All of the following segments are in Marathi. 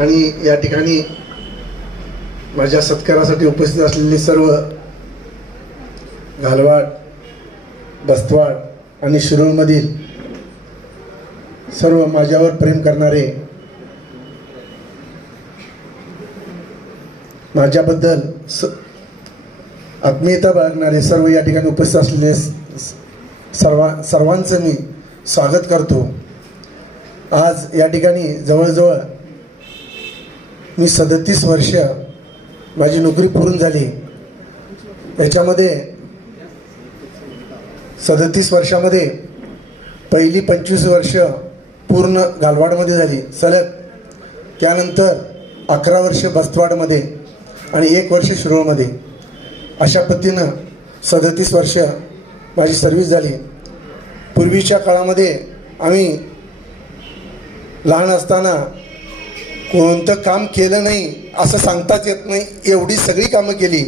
आणि या ठिकाणी माझ्या सत्कारासाठी उपस्थित असलेले सर्व घालवाड बस्तवाड आणि शिरूरमधील सर्व माझ्यावर प्रेम करणारे माझ्याबद्दल स आत्मीयता बाळगणारे सर्व या ठिकाणी उपस्थित असलेले सर्वा सर्वांचं मी स्वागत करतो. आज या ठिकाणी जवळजवळ मी सदतीस वर्ष माझी नोकरी पूर्ण झाली. याच्यामध्ये सदतीस वर्षामध्ये पहिली पंचवीस वर्ष पूर्ण गालवाडमध्ये झाली. सलग त्यानंतर अकरा वर्ष बस्तवाडमध्ये आणि एक वर्ष शिरोळमध्ये. अशा पद्धतीनं सदतीस वर्ष माझी सर्व्हिस झाली. पूर्वीच्या काळामध्ये आम्ही लहान असताना कोणतं काम केलं नाही असं सांगताच येत नाही एवढी सगळी कामं केली.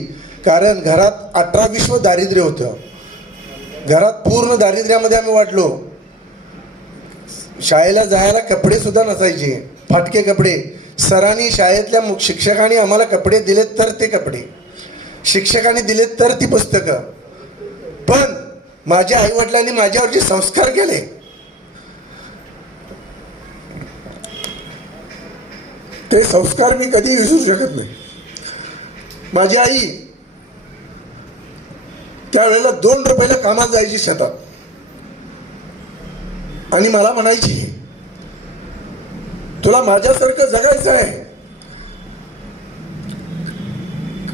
कारण घरात अठरा विश्व दारिद्र्य होतं. घरात पूर्ण दारिद्र्यामध्ये आम्ही वाटलो शाळेला जायला कपडेसुद्धा नसायचे. फाटके कपडे. सरांनी शाळेतल्या शिक्षकांनी आम्हाला कपडे दिलेत तर ते कपडे. शिक्षकांनी दिलेत तर ती पुस्तकं. पण माझ्या आईवडिलांनी माझ्यावर जे संस्कार केले. ते संस्कार मी कधी विसरू शकत नाही. माझी आई त्यावेळेला दोन रुपयाला कामात जायची शेतात. आणि मला म्हणायची तुला माझ्यासारखं जगायचं आहे.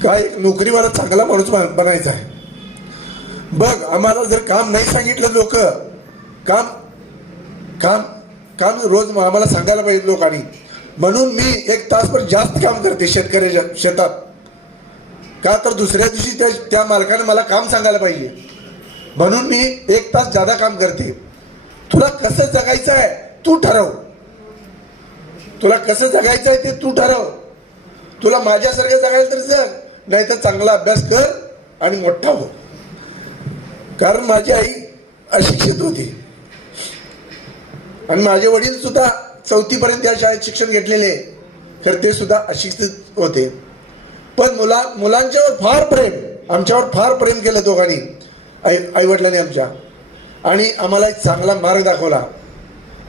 काय नोकरीवाला चांगला माणूस बनायचा आहे. बघ आम्हाला जर काम नाही सांगितलं लोक काम काम काम रोज आम्हाला सांगायला पाहिजे लोकांनी. म्हणून मी एक तासभर जास्त काम करते शेतकऱ्याच्या शेतात. का तर दुसऱ्या दिवशी त्या त्या मालकाने मला काम सांगायला पाहिजे. म्हणून मी एक तास जादा काम करते. तुला कसं जगायचं आहे तू ठरव. तुला कसं जगायचं आहे ते तू ठरव. तुला माझ्यासारखं जगायला तर जग नाही तर चांगला अभ्यास कर आणि मोठा हो. कारण माझी आई अशिक्षित होती. आणि माझे वडील सुद्धा चौथीपर्यंत या शाळेत शिक्षण घेतलेले तर ते सुद्धा अशिक्षित होते. पण मुला मुलांच्यावर फार प्रेम आमच्यावर फार प्रेम केलं दोघांनी आई आईवडिलांनी आमच्या. आणि आम्हाला एक चांगला मार्ग दाखवला.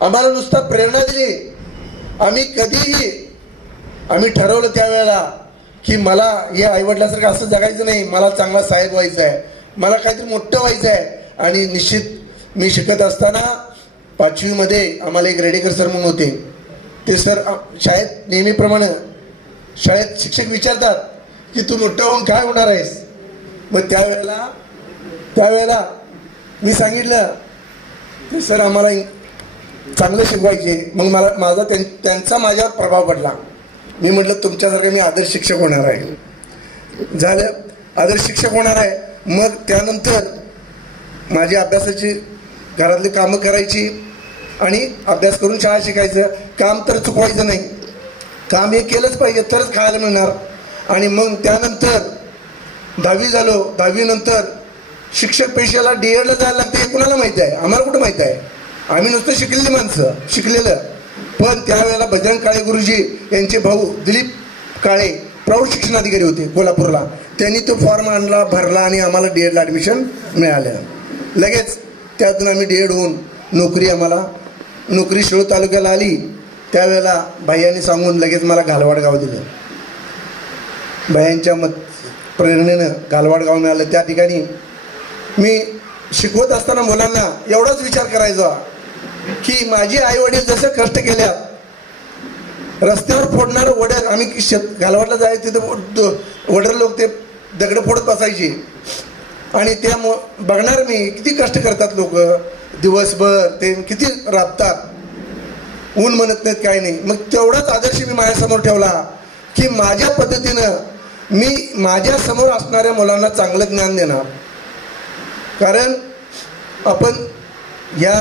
आम्हाला नुसता प्रेरणा दिली. आम्ही कधीही आम्ही ठरवलं त्यावेळेला की मला या आईवडिलासारखं असं जगायचं नाही. मला चांगला साहेब व्हायचं आहे मला काहीतरी मोठं व्हायचं आहे आणि निश्चित मी शिकत असताना पाचवीमध्ये आम्हाला एक रेडेकर सर म्हणून होते. ते सर शाळेत नेहमीप्रमाणे शाळेत शिक्षक विचारतात की तू मोठं होऊन काय होणार आहेस? मग त्यावेळेला त्यावेळेला मी सांगितलं की सर आम्हाला चांगलं शिकवायचे. मग मला माझा त्यां- त्यांचा माझ्यावर प्रभाव पडला. मी म्हटलं तुमच्यासारखं मी आदर्श शिक्षक होणार आहे. झालं. आदर्श शिक्षक होणार आहे. मग त्यानंतर माझी अभ्यासाची घरातली कामं करायची आणि अभ्यास करून शाळा शिकायचं. काम तर चुकवायचं नाही. काम हे केलंच पाहिजे तरच खायला मिळणार. आणि मग त्यानंतर दहावी झालो दहावीनंतर शिक्षक पेशाला डी एडला जायला लागते हे कुणाला माहीत आहे? आम्हाला कुठं माहीत आहे? आम्ही नुसतं शिकलेली माणसं शिकलेलं. पण त्यावेळेला बजरंग काळे गुरुजी यांचे भाऊ दिलीप काळे प्रौढ शिक्षणाधिकारी होते कोल्हापूरला. त्यांनी तो फॉर्म आणला भरला आणि आम्हाला डी एडला ॲडमिशन मिळालं. लगेच त्यातून आम्ही डी एड होऊन नोकरी आम्हाला नोकरी शिळ तालुक्याला आली. त्यावेळेला भैयांनी सांगून लगेच मला घालवाड गाव दिलं. भयांच्या मत प्रेरणेनं घालवाड गाव मिळालं. त्या ठिकाणी मी शिकवत असताना मुलांना एवढाच विचार करायचा की माझी आई वडील जसं कष्ट केल्यात रस्त्यावर फोडणारं वडर आम्ही शेत घालवाडला जायचं तिथं वडर लोक ते दगड फोडत बसायचे. आणि त्यामु बघणार मी किती कष्ट करतात लोक. दिवसभर ते किती राबतात. ऊन म्हणत नाहीत काय नाही. मग तेवढाच आदर्श मी माझ्यासमोर ठेवला की माझ्या पद्धतीनं मी माझ्यासमोर असणाऱ्या मुलांना चांगलं ज्ञान देणार. कारण आपण या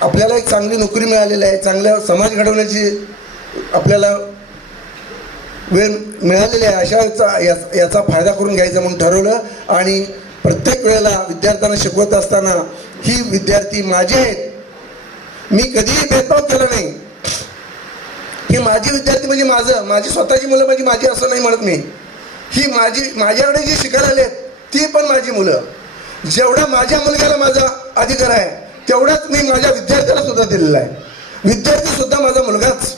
आपल्याला एक चांगली नोकरी मिळालेली आहे चांगल्या समाज घडवण्याची आपल्याला वेळ मिळालेली आहे अशा याचा या- याचा फायदा करून घ्यायचा म्हणून ठरवलं. आणि प्रत्येक वेळेला विद्यार्थ्यांना शिकवत असताना ही विद्यार्थी माझे आहेत. मी कधीही भेदभाव केला नाही. ही माझी विद्यार्थी म्हणजे माझं माझी स्वतःची मुलं म्हणजे माझी असं नाही म्हणत मी. ही माझी माझ्याकडे जी शिकायला आलेत ती पण माझी मुलं. जेवढा माझ्या मुलग्याला माझा अधिकार आहे तेवढाच मी माझ्या विद्यार्थ्याला सुद्धा दिलेला आहे. विद्यार्थी सुद्धा माझा मुलगाच.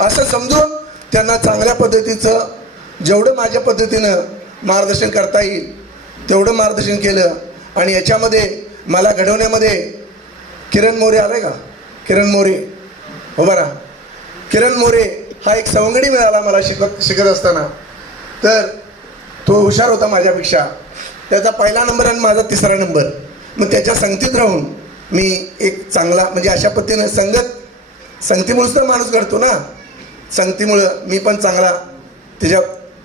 असं समजून त्यांना चांगल्या पद्धतीचं जेवढं माझ्या पद्धतीनं मार्गदर्शन करता येईल तेवढं मार्गदर्शन केलं. आणि याच्यामध्ये मला घडवण्यामध्ये किरण मोरे आले का? किरण मोरे. हो बरा किरण मोरे हा एक सवंगडी मिळाला मला शिकत शिकत असताना. तर तो हुशार होता माझ्यापेक्षा. त्याचा पहिला नंबर आणि माझा तिसरा नंबर. मग त्याच्या संगतीत राहून मी एक चांगला म्हणजे अशा पद्धतीनं संगत संगतीमुळेच तर माणूस घडतो ना. संगतीमुळं मी पण चांगला त्याच्या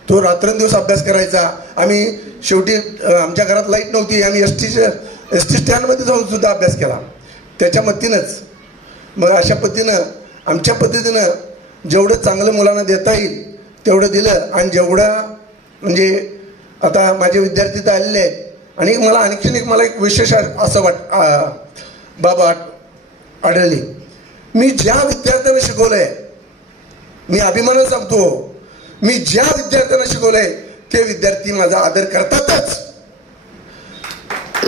तो रात्रंदिवस अभ्यास करायचा. आम्ही शेवटी आमच्या घरात लाइट नव्हती आम्ही एस टीच्या एस टी स्टँडमध्ये जाऊन सुद्धा अभ्यास केला. त्याच्या मतीनंच. मग अशा पद्धतीनं आमच्या पद्धतीनं जेवढं चांगलं मुलांना देता येईल तेवढं दिलं. आणि जेवढं म्हणजे आता माझे विद्यार्थी तर आलेले आहेत. आणि मला आणखीन एक मला एक विशेष असं वाट बाबा आढळली. मी ज्या विद्यार्थ्यांना आहे मी अभिमानानं सांगतो मी ज्या विद्यार्थ्यांना शिकवलंय ते विद्यार्थी माझा आदर करतातच.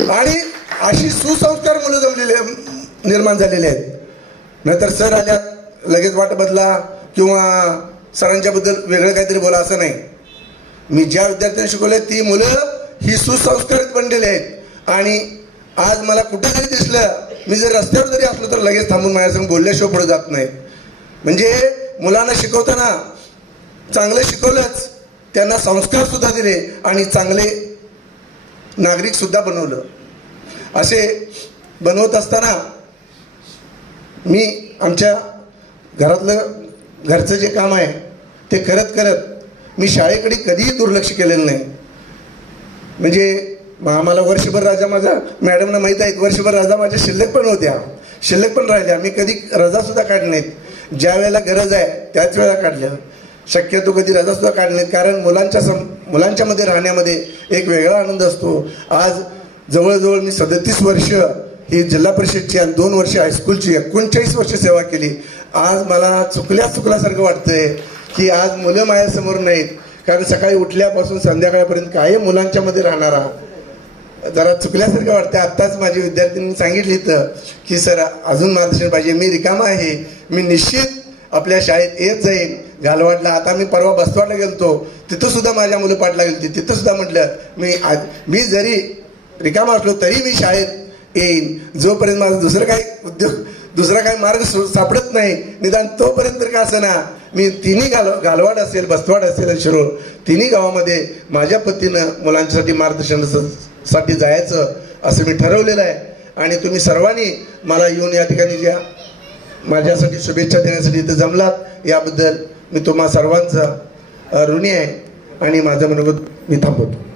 आणि अशी सुसंस्कार मुलं जमलेले निर्माण झालेले आहेत. नाहीतर सर आल्यात लगेच वाट बदला किंवा सरांच्या बद्दल वेगळं काहीतरी बोला असं नाही. मी ज्या विद्यार्थ्यांना शिकवले ती मुलं ही सुसंस्कारित बनलेली आहेत. आणि आज मला कुठे जरी दिसलं मी जर रस्त्यावर जरी असलो तर लगेच थांबून माझ्यासंग बोलल्याशिवाय पुढे जात नाही. म्हणजे मुलांना शिकवताना चांगलं शिकवलंच त्यांना संस्कारसुद्धा दिले आणि चांगले नागरिकसुद्धा बनवलं. असे बनवत असताना मी आमच्या घरातलं घरचं जे काम आहे ते करत करत मी शाळेकडे कधीही दुर्लक्ष केलेलं नाही. म्हणजे आम्हाला वर्षभर राजा माझा मॅडमना माहीत आहेत वर्षभर राजा माझ्या शिल्लक पण होत्या. शिल्लक पण राहिल्या. मी कधी रजासुद्धा काढली नाहीत. ज्या वेळेला गरज आहे त्याच वेळेला काढल्या. शक्यतो कधी रजासुद्धा काढले कारण मुलांच्या सम मुलांच्यामध्ये राहण्यामध्ये एक वेगळा आनंद असतो. आज जवळजवळ मी सदतीस वर्ष ही जिल्हा परिषदची आणि दोन वर्ष हायस्कूलची एकोणचाळीस वर्ष सेवा केली. आज मला चुकल्या चुकल्यासारखं वाटतंय की आज मुलं माझ्यासमोर नाहीत. कारण सकाळी उठल्यापासून संध्याकाळपर्यंत कायम मुलांच्यामध्ये राहणारा जरा चुकल्यासारखं वाटतं आत्ताच माझ्या विद्यार्थ्यांनी सांगितलं इथं की सर अजून मार्गदर्शन पाहिजे. मी रिकामा आहे. मी निश्चित आपल्या शाळेत येत जाईन. घालवाडला. आता मी परवा बसवाडला गेलतो. तिथं सुद्धा माझ्या मुलं पाठला गेली तिथं सुद्धा म्हटलं मी आज मी जरी रिकामा असलो तरी मी शाळेत येईन. जोपर्यंत माझं दुसरं काही उद्योग दुसरा काही मार्ग सु- सापडत नाही निदान तोपर्यंत तर का असं मी तिन्ही घाल घालवाड असेल बसवाड असेल आणि शिरोळ तिन्ही गावामध्ये माझ्या पद्धतीनं मुलांच्यासाठी मार्गदर्शनासाठी जायचं असं मी ठरवलेलं आहे. आणि तुम्ही सर्वांनी मला येऊन या ठिकाणी ज्या माझ्यासाठी शुभेच्छा देण्यासाठी इथं जमलात. याबद्दल मी तुम्हा सर्वांचा ऋणी आहे आणि माझं मनोगत मी थांबवतो.